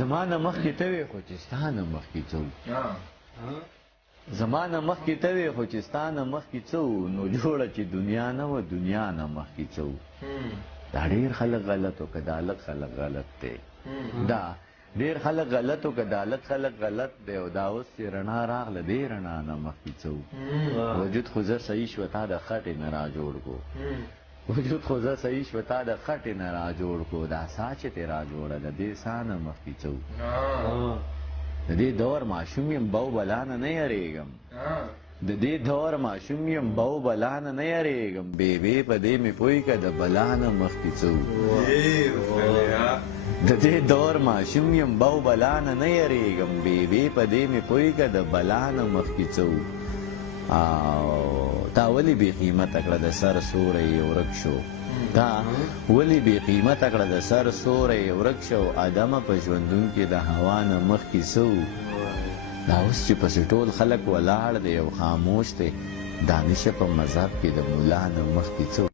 زمانه مخکې ته وې خو چې ستا نه مخکې څه وو زمانه مخکې ته وې خو چې ستا نه مخکې څه وو نو جوړه چې دنیا نه وه دنیا نه مخکې څه وو دا ډېر خلک غلط و که دا لږ خلک غلط دی دا ډېر خلک غلط و که دا لږ خلک غلط دی او دا اوس چې رڼا راغله دې رڼا نه مخکې څه وو وجود خو زه صحیح شوه تا د خټې نه را جوړ کو وجود خو زه صحیح شوه تا د خټې نه را جوړ کو دا سا چې تې را جوړه د دې سا نه مخکې څه وو د دې دور ماشوم یم بو بلا نه نه یریږم د دې دور ماشوم یم بو بلا نه نه یریږم بیبې په دې مې پوی که د بلا نه مخکې څه وو د دې دور ماشوم یم بو بلا نه نه یریږم بیبې په دې مې پوی که د بلا نه مخکې څه وو تا ولې بې قیمته کړه د سر سوری یې ورک شو تا ولې بې قیمته کړه د سر سوری یې ورک شو ادمه په ژوندون کې د هوا نه مخکې څه وو دا اوس چې پسې ټول خلک ولاړ دی او خاموش دی دانشه په مذهب کې د ملا نه مخکې څه